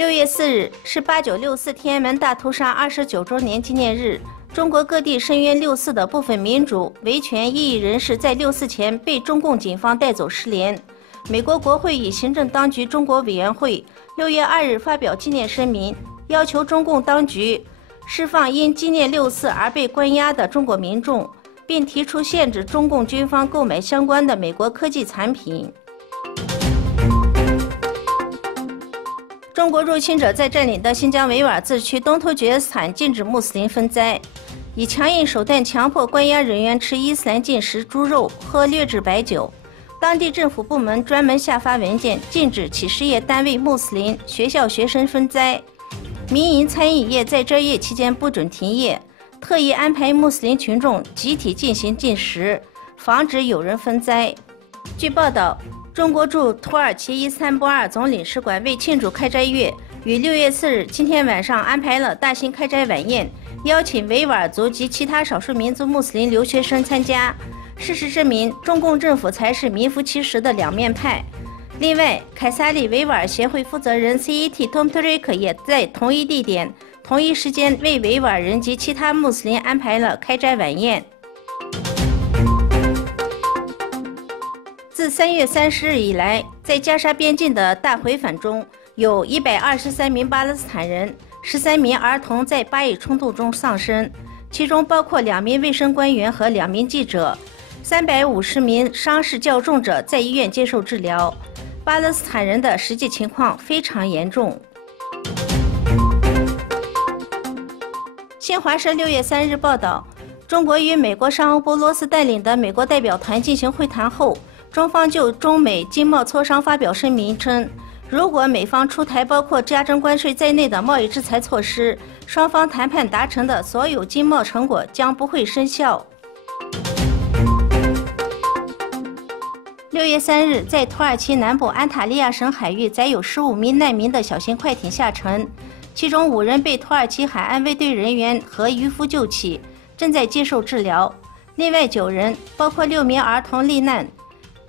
6月4日是8964天安门大屠杀29周年纪念日。中国各地声援6·4的部分民主、维权异议人士在6·4前被中共警方带走失联。美国国会与行政当局中国委员会6月2日发表纪念声明，要求中共当局释放因纪念6·4而被关押的中国民众，并提出限制中共军方购买相关的美国科技产品。中国入侵者在占领的新疆维吾尔自治区东突厥斯坦禁止穆斯林分斋，以强硬手段强迫关押人员吃伊斯兰禁食猪肉、喝劣质白酒。当地政府部门专门下发文件，禁止其事业单位穆斯林、学校学生分斋。民营餐饮业在这夜期间不准停业，特意安排穆斯林群众集体进行禁食，防止有人分斋。据报道，中国驻土耳其伊斯坦布尔总领事馆为庆祝开斋月，于6月4日今天晚上安排了大型开斋晚宴，邀请维吾尔族及其他少数民族穆斯林留学生参加。事实证明，中共政府才是名副其实的两面派。另外，凯撒利维吾尔协会负责人 CET Tomtrik 也在同一地点、同一时间为维吾尔人及其他穆斯林安排了开斋晚宴。自3月30日以来，在加沙边境的大回返中，有123名巴勒斯坦人、13名儿童在巴以冲突中丧生，其中包括2名卫生官员和2名记者。350名伤势较重者在医院接受治疗。巴勒斯坦人的实际情况非常严重。新华社6月3日报道，中国与美国商欧波罗斯带领的美国代表团进行会谈后，中方就中美经贸磋商发表声明称，如果美方出台包括加征关税在内的贸易制裁措施，双方谈判达成的所有经贸成果将不会生效。6月3日，在土耳其南部安塔利亚省海域载有15名难民的小型快艇下沉，其中5人被土耳其海岸卫队人员和渔夫救起，正在接受治疗。另外9人，包括6名儿童罹难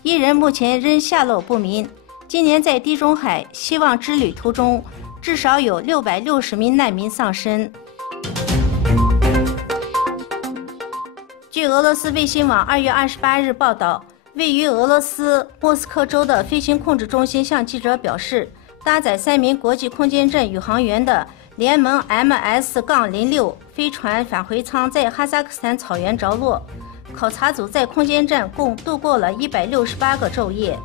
，1人目前仍下落不明。今年在地中海希望之旅途中，至少有660名难民丧生。据俄罗斯卫星网2月28日报道，位于俄罗斯莫斯科州的飞行控制中心向记者表示，搭载3名国际空间站宇航员的联盟 MS-06 飞船返回舱在哈萨克斯坦草原着陆。考察组在空间站共度过了168个昼夜。